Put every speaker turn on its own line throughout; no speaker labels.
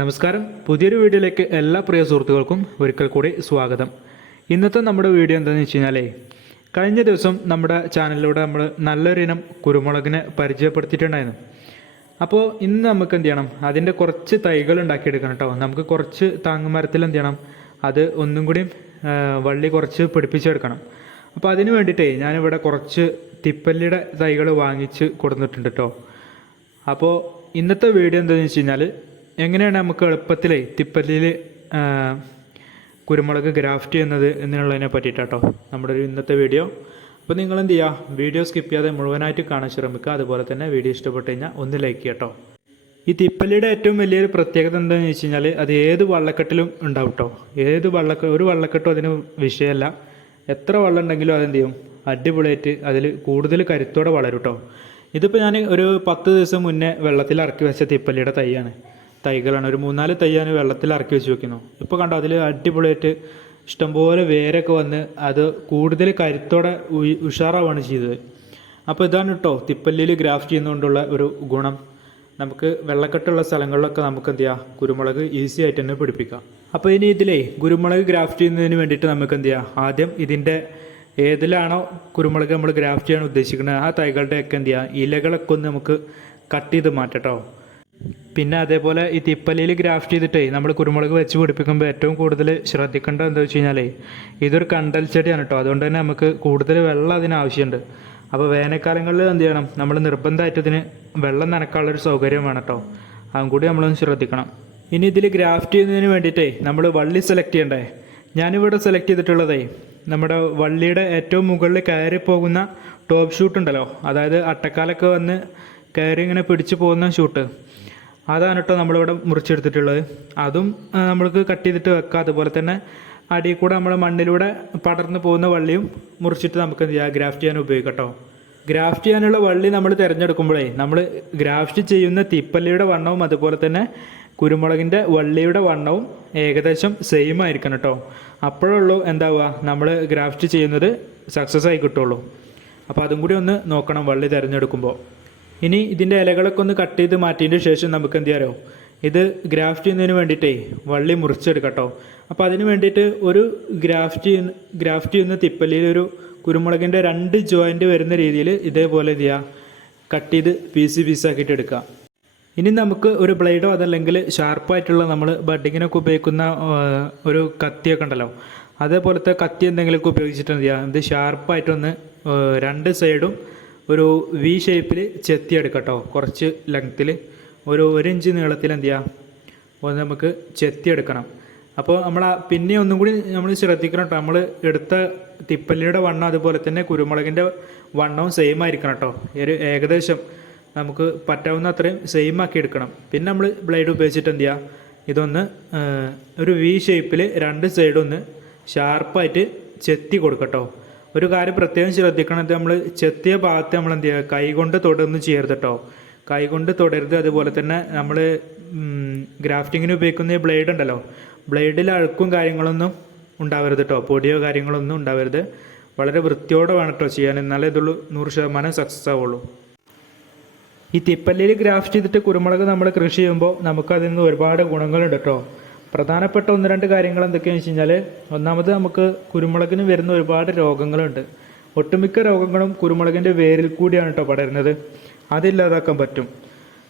നമസ്കാരം. പുതിയൊരു വീഡിയോയിലേക്ക് എല്ലാ പ്രിയ സുഹൃത്തുക്കൾക്കും ഒരിക്കൽ കൂടി സ്വാഗതം. ഇന്നത്തെ നമ്മുടെ വീഡിയോ എന്താണെന്ന് വെച്ച് കഴിഞ്ഞാലേ കഴിഞ്ഞ ദിവസം നമ്മുടെ ചാനലിലൂടെ നമ്മൾ നല്ലൊരിനം കുരുമുളകിനെ പരിചയപ്പെടുത്തിയിട്ടുണ്ടായിരുന്നു. അപ്പോൾ ഇന്ന് നമുക്ക് എന്ത് ചെയ്യണം? അതിന്റെ കുറച്ച് തൈകൾ ഉണ്ടാക്കിയെടുക്കണം കേട്ടോ. നമുക്ക് കുറച്ച് താങ്ങുമരത്തിൽ എന്ത് ചെയ്യണം? അത് ഒന്നും കൂടി വള്ളി കുറച്ച് പിടിപ്പിച്ചെടുക്കണം. അപ്പോൾ അതിന് വേണ്ടിയിട്ടേ ഞാനിവിടെ കുറച്ച് തിപ്പല്ലിയുടെ തൈകൾ വാങ്ങിച്ച് കൊടുത്തിട്ടുണ്ട് കേട്ടോ. അപ്പോൾ ഇന്നത്തെ വീഡിയോ എന്താണെന്ന് വെച്ച് കഴിഞ്ഞാൽ എങ്ങനെയാണ് നമുക്ക് എളുപ്പത്തിൽ തിപ്പല്ലിയിൽ കുരുമുളക് ഗ്രാഫ്റ്റ് ചെയ്യുന്നത് എന്നുള്ളതിനെ പറ്റിയിട്ടാട്ടോ നമ്മുടെ ഒരു ഇന്നത്തെ വീഡിയോ. അപ്പോൾ നിങ്ങൾ എന്ത് ചെയ്യുക വീഡിയോ സ്കിപ്പ് ചെയ്യാതെ മുഴുവനായിട്ട് കാണാൻ ശ്രമിക്കുക. അതുപോലെ തന്നെ വീഡിയോ ഇഷ്ടപ്പെട്ട് കഴിഞ്ഞാൽ ഒന്ന് ലൈക്ക് ചെയ്യട്ടോ. ഈ തിപ്പല്ലിയുടെ ഏറ്റവും വലിയൊരു പ്രത്യേകത എന്താണെന്ന് വെച്ച് കഴിഞ്ഞാൽ അത് ഏത് വള്ളക്കെട്ടിലും ഉണ്ടാവും കേട്ടോ ഏത് വള്ളക്ക ഒരു വള്ളക്കെട്ടും അതിന് വിഷയമല്ല. എത്ര വള്ളം ഉണ്ടെങ്കിലും അതെന്ത് ചെയ്യും അടിപൊളിയായിട്ട് അതിൽ കൂടുതൽ കരുത്തോടെ വളരും കേട്ടോ ഇതിപ്പോൾ ഞാൻ ഒരു പത്ത് ദിവസം മുന്നേ വെള്ളത്തിൽ ഇറക്കി വെച്ച തിപ്പല്ലിയുടെ തൈയാണ്. തൈകളാണ്. ഒരു മൂന്നാൽ തൈ ഞാൻ വെള്ളത്തിൽ ഇറക്കി വെച്ച് വെക്കുന്നു. ഇപ്പോൾ കണ്ടോ അതിൽ അടിപൊളിയായിട്ട് ഇഷ്ടംപോലെ വേരൊക്കെ വന്ന് അത് കൂടുതൽ കരുത്തോടെ ഉഷാറാവാണ് ചെയ്തത്. അപ്പോൾ ഇതാണ് കേട്ടോ തിപ്പല്ലിയിൽ ഗ്രാഫ് ചെയ്യുന്നതുകൊണ്ടുള്ള ഒരു ഗുണം. നമുക്ക് വെള്ളക്കെട്ടുള്ള സ്ഥലങ്ങളിലൊക്കെ നമുക്ക് എന്ത് ചെയ്യാം കുരുമുളക് ഈസി ആയിട്ട് തന്നെ പിടിപ്പിക്കാം. അപ്പോൾ ഇനി ഇതിലേ കുരുമുളക് ഗ്രാഫ്റ്റ് ചെയ്യുന്നതിന് വേണ്ടിയിട്ട് നമുക്ക് എന്ത് ചെയ്യാം ആദ്യം ഇതിന്റെ ഏതിലാണോ കുരുമുളക് നമ്മൾ ഗ്രാഫ്റ്റ് ചെയ്യാൻ ഉദ്ദേശിക്കുന്നത് ആ തൈകളുടെ ഒക്കെ എന്ത് ചെയ്യാം ഇലകളൊക്കെ ഒന്ന് നമുക്ക് കട്ട് ചെയ്ത് മാറ്റട്ടോ. പിന്നെ അതേപോലെ ഈ തിപ്പലിയിൽ ഗ്രാഫ്റ്റ് ചെയ്തിട്ടേ നമ്മൾ കുരുമുളക് വെച്ച് പിടിപ്പിക്കുമ്പോൾ ഏറ്റവും കൂടുതൽ ശ്രദ്ധിക്കേണ്ടത് എന്താ വെച്ച് കഴിഞ്ഞാലേ ഇതൊരു കണ്ടൽ ചെടിയാണ് കേട്ടോ അതുകൊണ്ട് തന്നെ നമുക്ക് കൂടുതൽ വെള്ളം അതിന് ആവശ്യമുണ്ട്. അപ്പോൾ വേനൽക്കാലങ്ങളിൽ എന്ത് ചെയ്യണം? നമ്മൾ നിർബന്ധമായിട്ട് ഇതിന് വെള്ളം നനക്കാനുള്ള ഒരു സൗകര്യം വേണം കേട്ടോ അതും കൂടി നമ്മളൊന്ന് ശ്രദ്ധിക്കണം. ഇനി ഇതിൽ ഗ്രാഫ്റ്റ് ചെയ്യുന്നതിന് വേണ്ടിയിട്ടേ നമ്മൾ വള്ളി സെലക്ട് ചെയ്യണ്ടേ? ഞാനിവിടെ സെലക്ട് ചെയ്തിട്ടുള്ളതേ നമ്മുടെ വള്ളിയുടെ ഏറ്റവും മുകളിൽ കയറി പോകുന്ന ടോപ്പ് ഷൂട്ട് ഉണ്ടല്ലോ. അതായത് അട്ടക്കാലൊക്കെ വന്ന് കയറി ഇങ്ങനെ പിടിച്ചു പോകുന്ന ഷൂട്ട്. അതാണ് കേട്ടോ നമ്മളിവിടെ മുറിച്ചെടുത്തിട്ടുള്ളത്. അതും നമ്മൾക്ക് കട്ട് ചെയ്തിട്ട് വെക്കാം. അതുപോലെ തന്നെ അടിയിൽ കൂടെ നമ്മൾ മണ്ണിലൂടെ പടർന്നു പോകുന്ന വള്ളിയും മുറിച്ചിട്ട് നമുക്ക് എന്ത് ചെയ്യാം? ഗ്രാഫ്റ്റ് ചെയ്യാൻ ഉപയോഗിക്കാം കേട്ടോ ഗ്രാഫ്റ്റ് ചെയ്യാനുള്ള വള്ളി നമ്മൾ തിരഞ്ഞെടുക്കുമ്പോഴേ നമ്മൾ ഗ്രാഫ്റ്റ് ചെയ്യുന്ന തിപ്പല്ലിയുടെ വണ്ണവും അതുപോലെ തന്നെ കുരുമുളകിന്റെ വള്ളിയുടെ വണ്ണവും ഏകദേശം സെയിം ആയിരിക്കണം കേട്ടോ. അപ്പോഴുള്ളൂ എന്താവുക? നമ്മൾ ഗ്രാഫ്റ്റ് ചെയ്യുന്നത് സക്സസ് ആയി കിട്ടുള്ളൂ. അപ്പോൾ അതും കൂടി ഒന്ന് നോക്കണം വള്ളി തിരഞ്ഞെടുക്കുമ്പോൾ. ഇനി ഇതിന്റെ ഇലകളൊക്കെ ഒന്ന് കട്ട് ചെയ്ത് മാറ്റിയതിന് ശേഷം നമുക്ക് എന്ത് ചെയ്യാമോ ഇത് ഗ്രാഫ്റ്റ് ചെയ്യുന്നതിന് വേണ്ടിയിട്ടേ വള്ളി മുറിച്ചെടുക്കട്ടോ. അപ്പോൾ അതിന് വേണ്ടിയിട്ട് ഒരു ഗ്രാഫ്റ്റ് ചെയ്യുന്ന ഗ്രാഫ്റ്റ് ചെയ്യുന്ന തിപ്പലിയിൽ ഒരു കുരുമുളകിന്റെ രണ്ട് ജോയിന്റ് വരുന്ന രീതിയിൽ ഇതേപോലെ എന്ത് ചെയ്യുക? കട്ട് ചെയ്ത് പീസ് പീസാക്കിയിട്ട് എടുക്കുക. ഇനി നമുക്ക് ഒരു ബ്ലേഡോ അതല്ലെങ്കിൽ ഷാർപ്പായിട്ടുള്ള നമ്മൾ ബഡിങ്ങിനൊക്കെ ഉപയോഗിക്കുന്ന ഒരു കത്തിയൊക്കെ ഉണ്ടല്ലോ. അതേപോലത്തെ കത്തി എന്തെങ്കിലുമൊക്കെ ഉപയോഗിച്ചിട്ട് എന്ത് ചെയ്യുക? ഇത് ഷാർപ്പായിട്ടൊന്ന് രണ്ട് സൈഡും ഒരു വി ഷേപ്പിൽ ചെത്തി എടുക്കട്ടോ. കുറച്ച് ലെങ്ത്തിൽ ഒരു ഒരു ഇഞ്ച് നീളത്തിൽ എന്ത് ചെയ്യുക ഒന്ന് നമുക്ക് ചെത്തിയെടുക്കണം അപ്പോൾ നമ്മൾ പിന്നെ ഒന്നും കൂടി നമ്മൾ ശ്രദ്ധിക്കണം കേട്ടോ നമ്മൾ എടുത്ത തിപ്പല്ലിയുടെ വണ്ണം അതുപോലെ തന്നെ കുരുമുളകിന്റെ വണ്ണവും സെയിം ആയിരിക്കണം കേട്ടോ ഒരു ഏകദേശം നമുക്ക് പറ്റാവുന്ന അത്രയും സെയിം ആക്കി എടുക്കണം. പിന്നെ നമ്മൾ ബ്ലേഡ് ഉപയോഗിച്ചിട്ട് എന്ത് ചെയ്യുക? ഇതൊന്ന് ഒരു വി ഷേപ്പിൽ രണ്ട് സൈഡൊന്ന് ഷാർപ്പായിട്ട് ചെത്തി കൊടുക്കട്ടോ. ഒരു കാര്യം പ്രത്യേകം ശ്രദ്ധിക്കണത് നമ്മൾ ചെത്തിയ ഭാഗത്ത് നമ്മൾ എന്ത് ചെയ്യുക? കൈകൊണ്ട് തൊടൊന്നും ചെയ്യരുത് കേട്ടോ കൈകൊണ്ട് തൊടരുത്. അതുപോലെ തന്നെ നമ്മൾ ഗ്രാഫ്റ്റിങ്ങിന് ഉപയോഗിക്കുന്ന ഈ ബ്ലേഡ് ഉണ്ടല്ലോ? ബ്ലേഡിൽ അഴുക്കും കാര്യങ്ങളൊന്നും ഉണ്ടാവരുത് കേട്ടോ പൊടിയോ കാര്യങ്ങളൊന്നും ഉണ്ടാവരുത്. വളരെ വൃത്തിയോടെ വേണം കേട്ടോ ചെയ്യാൻ. എന്നാലേ ഇതുള്ളൂ നൂറ് ശതമാനം സക്സസ് ആവുള്ളൂ. ഈ തിപ്പല്ലിയിൽ ഗ്രാഫ്റ്റ് ചെയ്തിട്ട് കുരുമുളക് നമ്മൾ കൃഷി ചെയ്യുമ്പോൾ നമുക്കതിൽ നിന്ന് ഒരുപാട് ഗുണങ്ങളുണ്ട് കേട്ടോ പ്രധാനപ്പെട്ട ഒന്ന് രണ്ട് കാര്യങ്ങൾ എന്തൊക്കെയാണെന്ന് വെച്ച് കഴിഞ്ഞാൽ ഒന്നാമത് നമുക്ക് കുരുമുളകിന് വരുന്ന ഒരുപാട് രോഗങ്ങളുണ്ട്. ഒട്ടുമിക്ക രോഗങ്ങളും കുരുമുളകിന്റെ വേരിൽ കൂടിയാണ് കേട്ടോ പടരുന്നത്. അതില്ലാതാക്കാൻ പറ്റും.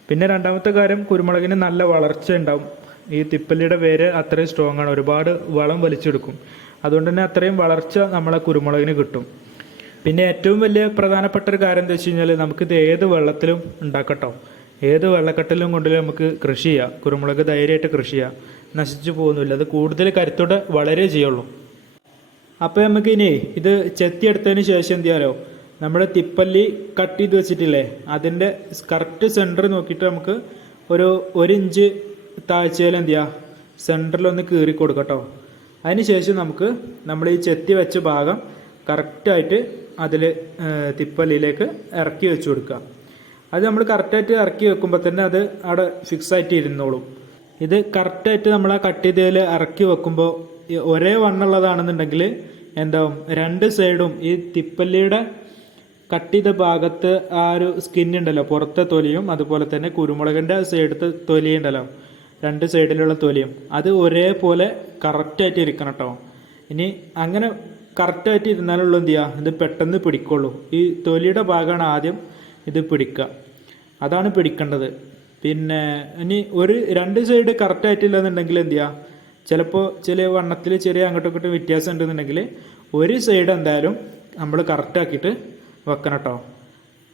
പിന്നെ രണ്ടാമത്തെ കാര്യം കുരുമുളകിന് നല്ല വളർച്ച ഉണ്ടാവും. ഈ തിപ്പല്ലിയുടെ വേര് അത്രയും സ്ട്രോങ് ആണ്. ഒരുപാട് വളം വലിച്ചെടുക്കും. അതുകൊണ്ട് തന്നെ അത്രയും വളർച്ച നമ്മളെ കുരുമുളകിന് കിട്ടും. പിന്നെ ഏറ്റവും വലിയ പ്രധാനപ്പെട്ട ഒരു കാര്യം എന്താ വെച്ച് കഴിഞ്ഞാൽ നമുക്കിത് ഏത് വെള്ളത്തിലും ഉണ്ടാക്കട്ടോ ഏത് വെള്ളക്കെട്ടിലും കൊണ്ടിലും നമുക്ക് കൃഷി ചെയ്യാം. കുരുമുളക് ധൈര്യമായിട്ട് കൃഷി ചെയ്യാം. നശിച്ചു പോകുന്നില്ല. അത് കൂടുതൽ കരുത്തോടെ വളരെ ചെയ്യുള്ളൂ. അപ്പോൾ നമുക്ക് ഇനി ഇത് ചെത്തിയെടുത്തതിന് ശേഷം എന്ത് ചെയ്യാലോ നമ്മുടെ തിപ്പല്ലി കട്ട് ചെയ്ത് വെച്ചിട്ടില്ലേ? അതിന്റെ കറക്റ്റ് സെന്റർ നോക്കിയിട്ട് നമുക്ക് ഒരു ഒരു ഇഞ്ച് താഴ്ചയിൽ എന്ത് ചെയ്യുക സെന്ററിലൊന്ന് കീറി കൊടുക്കട്ടോ. അതിന് ശേഷം നമുക്ക് നമ്മൾ ഈ ചെത്തി വെച്ച ഭാഗം കറക്റ്റായിട്ട് അതിൽ തിപ്പല്ലിയിലേക്ക് ഇറക്കി വെച്ച് കൊടുക്കുക. അത് നമ്മൾ കറക്റ്റായിട്ട് ഇറക്കി വെക്കുമ്പോൾ തന്നെ അത് അവിടെ ഫിക്സ് ആയിട്ട് ഇരുന്നോളും ഇത് കറക്റ്റായിട്ട് നമ്മൾ ആ കട്ട് ചെയ്തതിൽ ഇറക്കി വെക്കുമ്പോൾ ഒരേ വണ്ണുള്ളതാണെന്നുണ്ടെങ്കിൽ എന്താവും? രണ്ട് സൈഡും ഈ തിപ്പല്ലിയുടെ കട്ട് ചെയ്ത ഭാഗത്ത് ആ ഒരു സ്കിൻ ഉണ്ടല്ലോ പുറത്തെ തൊലിയും അതുപോലെ തന്നെ കുരുമുളകിന്റെ സൈഡത്തെ തൊലിയുണ്ടല്ലോ രണ്ട് സൈഡിലുള്ള തൊലിയും. അത് ഒരേപോലെ കറക്റ്റായിട്ട് ഇരിക്കണം കേട്ടോ ഇനി അങ്ങനെ കറക്റ്റായിട്ട് ഇരുന്നാലുള്ളൂ എന്ത് ചെയ്യുക ഇത് പെട്ടെന്ന് പിടിക്കുള്ളൂ. ഈ തൊലിയുടെ ഭാഗമാണ് ആദ്യം ഇത് പിടിക്കുക. അതാണ് പിടിക്കേണ്ടത്. പിന്നെ ഇനി ഒരു രണ്ട് സൈഡ് കറക്റ്റ് ആയിട്ടില്ല എന്നുണ്ടെങ്കിൽ എന്ത് ചെയ്യുക ചിലപ്പോൾ ചില വണ്ണത്തിൽ ചെറിയ അങ്ങോട്ടും ഇങ്ങോട്ടും വ്യത്യാസം ഉണ്ടെന്നുണ്ടെങ്കിൽ ഒരു സൈഡ് എന്തായാലും നമ്മൾ കറക്റ്റാക്കിയിട്ട് വെക്കണം കേട്ടോ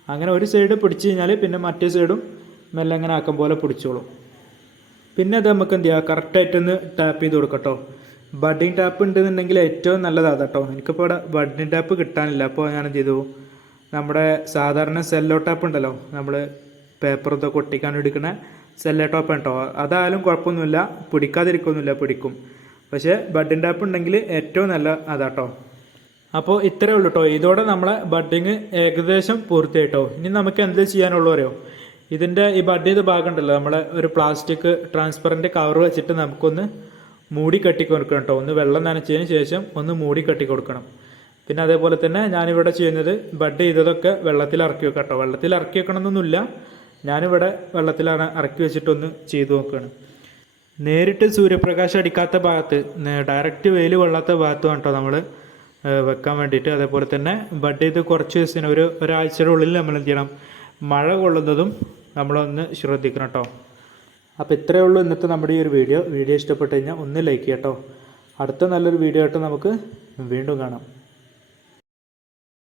അങ്ങനെ ഒരു സൈഡ് പിടിച്ചു കഴിഞ്ഞാൽ പിന്നെ മറ്റേ സൈഡും മെല്ലെ അങ്ങനെ ആക്കും പോലെ പിടിച്ചോളും. പിന്നെ അത് നമുക്ക് എന്ത് ചെയ്യുക കറക്റ്റായിട്ടൊന്ന് ടാപ്പ് ചെയ്ത് കൊടുക്കട്ടോ ബഡിങ് ടാപ്പ് ഉണ്ടെന്നുണ്ടെങ്കിൽ ഏറ്റവും നല്ലതാണ് കേട്ടോ എനിക്കിപ്പോൾ ഇവിടെ ബഡിങ് ടാപ്പ് കിട്ടാനില്ല. അപ്പോൾ ഞാൻ എന്ത് ചെയ്തു? നമ്മുടെ സാധാരണ സെല്ലോ ടാപ്പ് ഉണ്ടല്ലോ. നമ്മൾ പേപ്പർ ഇതൊക്കെ ഒട്ടിക്കാൻ എടുക്കുന്ന സെല്ലോ ടാപ്പ് കേട്ടോ അതായാലും കുഴപ്പമൊന്നുമില്ല. പിടിക്കാതിരിക്കൊന്നുമില്ല പിടിക്കും. പക്ഷേ ബഡിങ് ടാപ്പ് ഉണ്ടെങ്കിൽ ഏറ്റവും നല്ല അതാട്ടോ അപ്പോൾ ഇത്രയേ ഉള്ളൂ കേട്ടോ ഇതോടെ നമ്മളെ ബഡിങ് ഏകദേശം പൂർത്തിയായിട്ടോ ഇനി നമുക്ക് എന്ത് ചെയ്യാനുള്ളൂ അറിയോ? ഇതിന്റെ ഈ ബഡ് ചെയ്ത ഭാഗം ഉണ്ടല്ലോ. നമ്മളെ ഒരു പ്ലാസ്റ്റിക് ട്രാൻസ്പെറന്റ് കവർ വെച്ചിട്ട് നമുക്കൊന്ന് മൂടി കെട്ടി കൊടുക്കണം കേട്ടോ ഒന്ന് വെള്ളം നനച്ചതിന് ശേഷം ഒന്ന് മൂടി കെട്ടി കൊടുക്കണം പിന്നെ അതേപോലെ തന്നെ ഞാനിവിടെ ചെയ്യുന്നത് ബഡ് ചെയ്തതൊക്കെ വെള്ളത്തിൽ ഇറക്കി വെക്കാം കേട്ടോ വെള്ളത്തിൽ ഇറക്കി വെക്കണമെന്നൊന്നുമില്ല. ഞാനിവിടെ വെള്ളത്തിലാണ് ഇറക്കി വെച്ചിട്ടൊന്ന് ചെയ്തു നോക്കുകയാണ് നേരിട്ട് സൂര്യപ്രകാശം അടിക്കാത്ത ഭാഗത്ത് ഡയറക്റ്റ് വെയിൽ കൊള്ളാത്ത ഭാഗത്തും കേട്ടോ നമ്മൾ വെക്കാൻ വേണ്ടിയിട്ട്. അതേപോലെ തന്നെ ബഡ് ചെയ്ത് കുറച്ച് ദിവസത്തിന് ഒരു ഒരാഴ്ചയുടെ ഉള്ളിൽ നമ്മൾ എന്ത് ചെയ്യണം മഴ കൊള്ളുന്നതും നമ്മളൊന്ന് ശ്രദ്ധിക്കണം കേട്ടോ അപ്പോൾ ഇത്രയേ ഉള്ളൂ ഇന്നത്തെ നമ്മുടെ ഈ ഒരു വീഡിയോ. വീഡിയോ ഇഷ്ടപ്പെട്ട് കഴിഞ്ഞാൽ ഒന്ന് ലൈക്ക് ചെയ്യട്ടോ. അടുത്ത നല്ലൊരു വീഡിയോ ആയിട്ട് നമുക്ക് വീണ്ടും കാണാം.